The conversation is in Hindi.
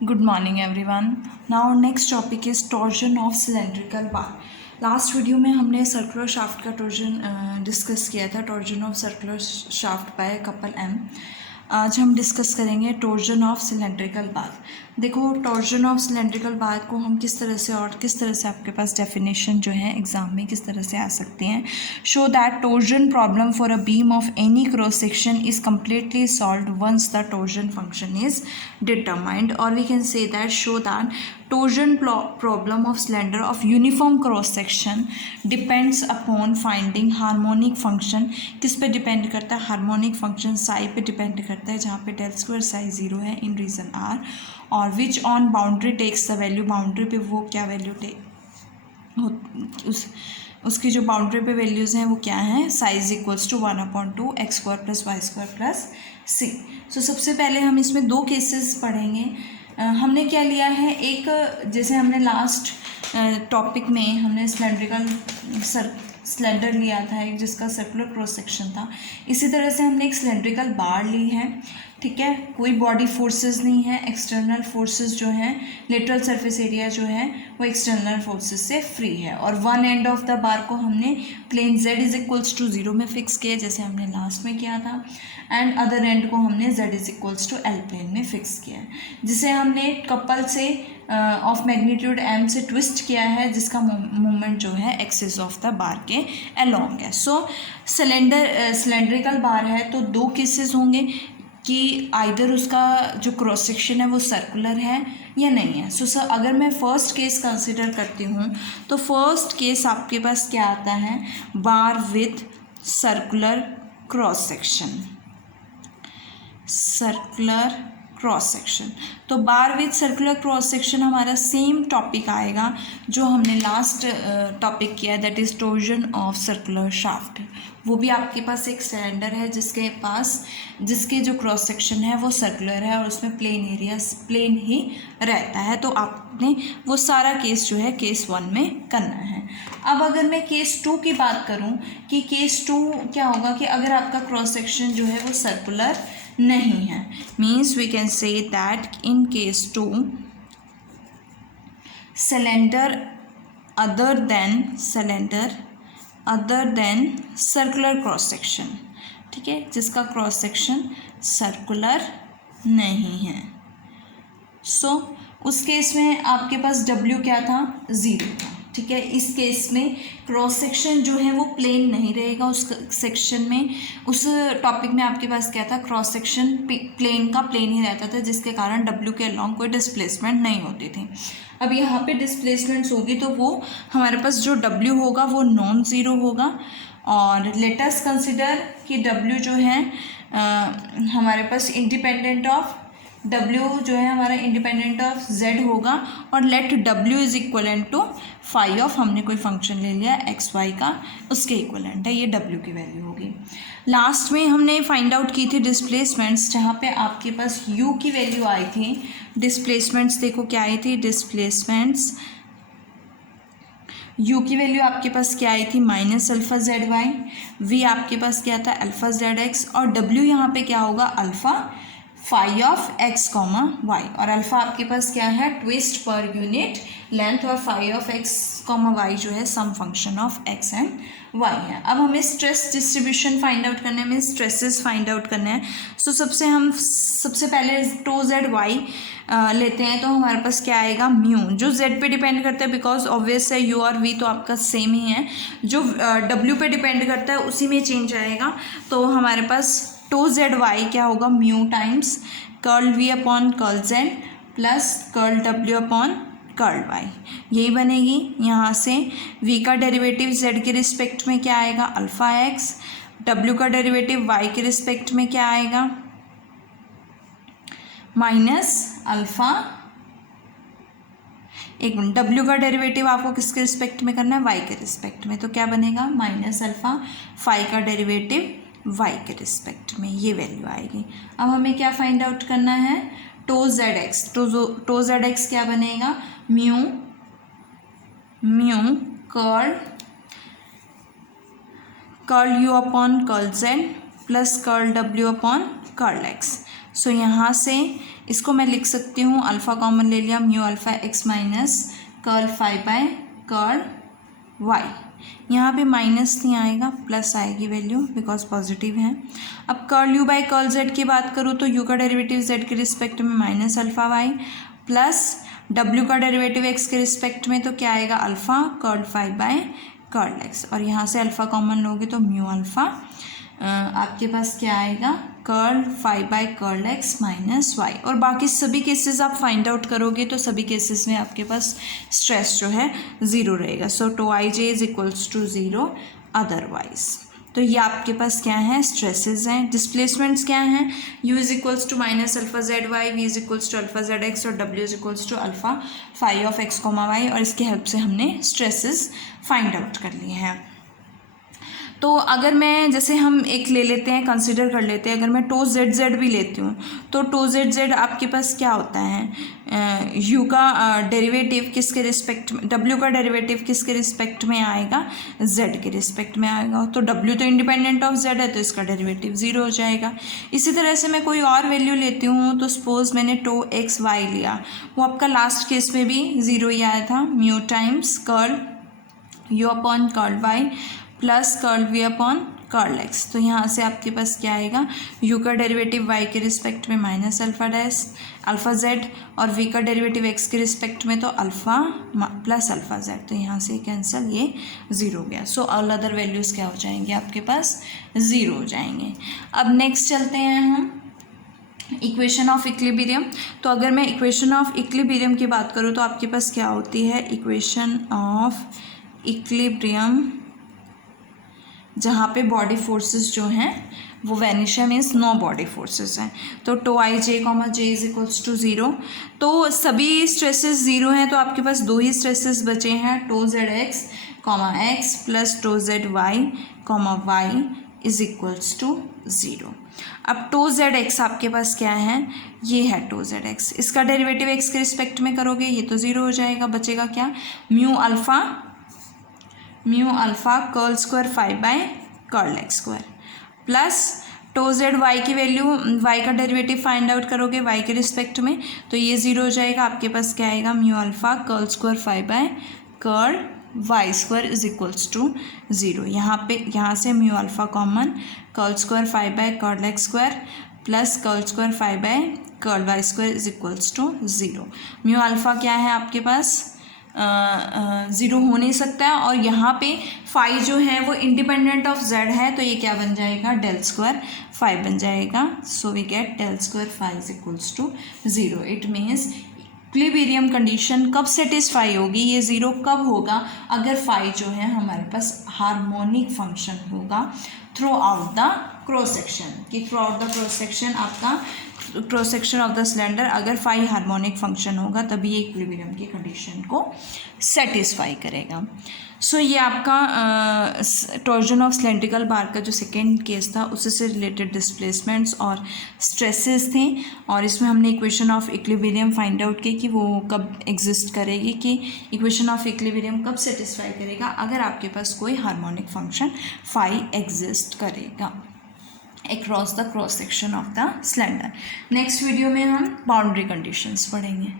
Good morning everyone. Now next topic is torsion of cylindrical bar. Last video में हमने सर्कुलर शाफ्ट का टॉर्जन डिस्कस किया था, torsion of circular shaft by couple M. आज हम डिस्कस करेंगे टॉर्जन ऑफ सिलेंड्रिकल बार। देखो, टॉर्जन ऑफ सिलेंड्रिकल बार को हम किस तरह से और किस तरह से आपके पास डेफिनेशन जो है एग्जाम में किस तरह से आ सकते हैं। Show that torsion problem for a beam of any cross section is completely solved once the torsion function is determined, और we can say that show that torsion problem of cylinder of uniform cross section depends upon finding harmonic function। किस पे डिपेंड करता है? हार्मोनिक फंक्शन साई पे डिपेंड करता है, जहाँ पे डेल स्क्वायर साई 0 है इन रीजन आर, और which on boundary takes the value, boundary पे वो क्या वैल्यू उसकी जो बाउंड्री पे वैल्यूज़ हैं वो क्या हैं? Psi equals to 1/2 x square plus y square plus c. So सबसे पहले हम इसमें दो केसेस पढ़ेंगे। हमने क्या लिया है, एक जैसे हमने लास्ट टॉपिक में हमने सिलेंडर लिया था एक, जिसका सर्कुलर क्रॉस सेक्शन था। इसी तरह से हमने एक सिलेंड्रिकल बार ली है, ठीक है। कोई बॉडी फोर्सेस नहीं है, एक्सटर्नल फोर्सेस जो हैं, लेटरल सरफेस एरिया जो है वो एक्सटर्नल फोर्सेस से फ्री है, और one end of the bar को हमने plane z is equals to 0 में फिक्स किया, जैसे हमने लास्ट में किया था, एंड अदर एंड को हमने z is equals to L plane में फिक्स किया है, जिसे हमने कपल से ऑफ मैग्नीट्यूड m से ट्विस्ट किया है, जिसका मूवमेंट जो है एक्सिस ऑफ द बार के अलोंग है। सो सिलेंड्रिकल बार है तो दो केसेस होंगे कि आइदर उसका जो क्रॉस सेक्शन है वो सर्कुलर है या नहीं है। सो सर, अगर मैं फर्स्ट केस कंसिडर करती हूँ तो फर्स्ट केस आपके पास क्या आता है? Bar with circular cross section, circular cross section. तो bar with circular cross section हमारा सेम टॉपिक आएगा जो हमने लास्ट टॉपिक किया, that is torsion of circular shaft. वो भी आपके पास एक सिलेंडर है जिसके जो क्रॉस सेक्शन है वो सर्कुलर है, और उसमें प्लेन ही रहता है। तो आपने वो सारा केस जो है केस 1 में करना है। अब अगर मैं केस 2 की बात करूं कि केस 2 क्या होगा, कि अगर आपका क्रॉस सेक्शन जो है वो सर्कुलर नहीं है, means we can say that in case 2 cylinder other than circular cross section, ठीक है, जिसका क्रॉस सेक्शन सर्कुलर नहीं है। सो उस केस में आपके पास W क्या था? 0 था, ठीक है। इस केस में क्रॉस सेक्शन जो है वो प्लेन नहीं रहेगा उस सेक्शन में। उस टॉपिक में आपके पास क्या था? क्रॉस सेक्शन प्लेन ही रहता था, जिसके कारण W के अलॉन्ग कोई डिस्प्लेसमेंट नहीं होती थी। अब यहाँ पे डिस्प्लेसमेंट्स होगी तो वो हमारे पास जो W होगा वो नॉन ज़ीरो होगा, और लेट अस कंसिडर कि W जो है हमारे पास इंडिपेंडेंट ऑफ W जो है हमारा इंडिपेंडेंट ऑफ Z होगा, और let W is equivalent to phi of, हमने कोई फंक्शन ले लिया XY का, उसके इक्वलेंट है, ये W की वैल्यू होगी। लास्ट में हमने फाइंड आउट की थी डिस्प्लेसमेंट्स, जहाँ पे आपके पास U की वैल्यू आई थी। डिस्प्लेसमेंट्स देखो क्या आई थी, डिस्प्लेसमेंट्स U की वैल्यू आपके पास क्या आई थी? माइनस अल्फ़ा ZY, V आपके पास क्या था? अल्फ़ा ZX, और W यहाँ पे क्या होगा? Alpha phi of x comma y, और अल्फ़ा आपके पास क्या है? ट्विस्ट पर यूनिट लेंथ, और phi of x comma y जो है some function of x and y है। अब हमें स्ट्रेस डिस्ट्रीब्यूशन फाइंड आउट करना है, मीन स्ट्रेसेस फाइंड आउट करना है। सो सबसे पहले टो जेड वाई लेते हैं, तो हमारे पास क्या आएगा? म्यू, जो z पे डिपेंड करता है, बिकॉज ऑब्वियस है u और v तो आपका सेम ही है। जो w पे डिपेंड करता है उसी में चेंज आएगा, तो हमारे पास टो जेड वाई क्या होगा? Mu times curl v upon curl z plus curl w upon curl y, यही बनेगी। यहाँ से v का डेरिवेटिव z के रिस्पेक्ट में क्या आएगा? अल्फ़ा x, w का डेरिवेटिव y के रिस्पेक्ट में क्या आएगा? माइनस अल्फ़ा, एक मिनट, w का डेरिवेटिव आपको किसके रिस्पेक्ट में करना है? y के रिस्पेक्ट में, तो क्या बनेगा? माइनस अल्फ़ा फाई का डेरिवेटिव y के रिस्पेक्ट में, ये वैल्यू आएगी। अब हमें क्या फाइंड आउट करना है? Tau z x, tau z x क्या बनेगा? Mu curl u upon curl z plus curl w upon curl x, so यहाँ से इसको मैं लिख सकती हूँ, अल्फ़ा कॉमन ले लिया, mu alpha x minus curl phi by curl y. यहाँ पे माइनस नहीं आएगा, प्लस आएगी वैल्यू बिकॉज पॉजिटिव है। अब curl u by curl z की बात करूँ तो यू का डेरिवेटिव जेड के रिस्पेक्ट में माइनस अल्फ़ा वाई प्लस डब्ल्यू का डेरिवेटिव एक्स के रिस्पेक्ट में तो क्या आएगा alpha curl phi by curl x, और यहाँ से अल्फ़ा कॉमन लोगे तो म्यू अल्फ़ा आपके पास क्या आएगा curl phi by curl x minus y. और बाकी सभी केसेस आप फाइंड आउट करोगे तो सभी केसेस में आपके पास स्ट्रेस जो है ज़ीरो रहेगा। So tau i j is equals to zero otherwise. तो ये आपके पास क्या है स्ट्रेसेस हैं। डिस्प्लेसमेंट्स क्या हैं, u is equals to minus alpha z y, v is equals to alpha z x और w is equals to alpha phi of x comma y, और इसकी हेल्प से हमने स्ट्रेसेस फाइंड आउट कर लिए हैं। तो अगर मैं जैसे हम एक ले लेते हैं, कंसिडर कर लेते हैं, अगर मैं टो जेड जेड भी लेती हूँ तो टो जेड जेड आपके पास क्या होता है, u का डेरिवेटिव किसके रिस्पेक्ट में, w का डेरिवेटिव किसके रिस्पेक्ट में आएगा, z के रिस्पेक्ट में आएगा। तो w तो इंडिपेंडेंट ऑफ z है तो इसका डेरिवेटिव ज़ीरो हो जाएगा। इसी तरह से मैं कोई और वैल्यू लेती हूँ, तो सपोज मैंने टो एक्स वाई लिया, वो आपका लास्ट केस में भी ज़ीरो ही आया था, mu times curl u upon curl y plus curl v upon curl x. तो यहाँ से आपके पास क्या आएगा, u का डेरिवेटिव y के रिस्पेक्ट में minus alpha dash alpha z और v का डेरिवेटिव x के रिस्पेक्ट में तो अल्फ़ा प्लस अल्फ़ा जेड। तो यहाँ से कैंसिल, ये ज़ीरो हो गया। सो ऑल अदर वैल्यूज़ क्या हो जाएंगे आपके पास, ज़ीरो हो जाएंगे। अब नेक्स्ट चलते हैं हम इक्वेशन ऑफ इक्विलिब्रियम। तो अगर मैं इक्वेशन ऑफ इक्विलिब्रियम की बात करूँ तो आपके पास क्या होती है, इक्वेशन ऑफ इक्विलिब्रियम जहाँ पे बॉडी फोर्सेस जो हैं वो वैनिश है, मीन्स नो बॉडी फोर्सेस हैं। तो tau i j comma j is equals to zero. तो सभी स्ट्रेसेस ज़ीरो हैं तो आपके पास दो ही स्ट्रेसेस बचे हैं, tau z x comma x plus tau z y comma y is equals to zero. अब टो जेड एक्स आपके पास क्या है, ये है टो जेड एक्स, इसका डेरिवेटिव एक्स के रिस्पेक्ट में करोगे ये तो ज़ीरो हो जाएगा, बचेगा क्या, mu alpha curl square phi by curl x square plus tau z y की वैल्यू, वाई का डेरिवेटिव फाइंड आउट करोगे वाई के रिस्पेक्ट में तो ये ज़ीरो हो जाएगा। आपके पास क्या आएगा, mu alpha curl square phi by curl y square is equals to zero. यहाँ से mu alpha common, curl square phi by curl x square plus curl square phi by curl y square is equals to zero. Mu alpha क्या है आपके पास, ज़ीरो हो नहीं सकता है, और यहाँ पे फाई जो है वो इंडिपेंडेंट ऑफ जेड है तो ये क्या बन जाएगा, डेल स्क्वायर फाई बन जाएगा। So we get del square phi is equals to zero. It means equilibrium condition कब सेटिस्फाई होगी, ये ज़ीरो कब होगा, अगर फाई जो है हमारे पास हार्मोनिक फंक्शन होगा throughout the cross section, कि throughout the cross section आपका cross section of the cylinder अगर फाई हार्मोनिक फंक्शन होगा तभी ये इक्विलिब्रियम की कंडीशन को सेटिस्फाई करेगा। सो ये आपका टॉर्जन ऑफ सिलेंड्रिकल बार का जो सेकेंड केस था उससे रिलेटेड डिस्प्लेसमेंट्स और स्ट्रेसेस थे, और इसमें हमने equation of equilibrium find out की कि वो कब एग्जिस्ट करेगी, कि इक्वेशन ऑफ इक्विलिब्रियम कब सेटिस्फाई करेगा, अगर आपके पास कोई हार्मोनिक फंक्शन फाई एग्जिस्ट करेगा across the cross section of the cylinder। Next video में हम बाउंड्री कंडीशंस पढ़ेंगे।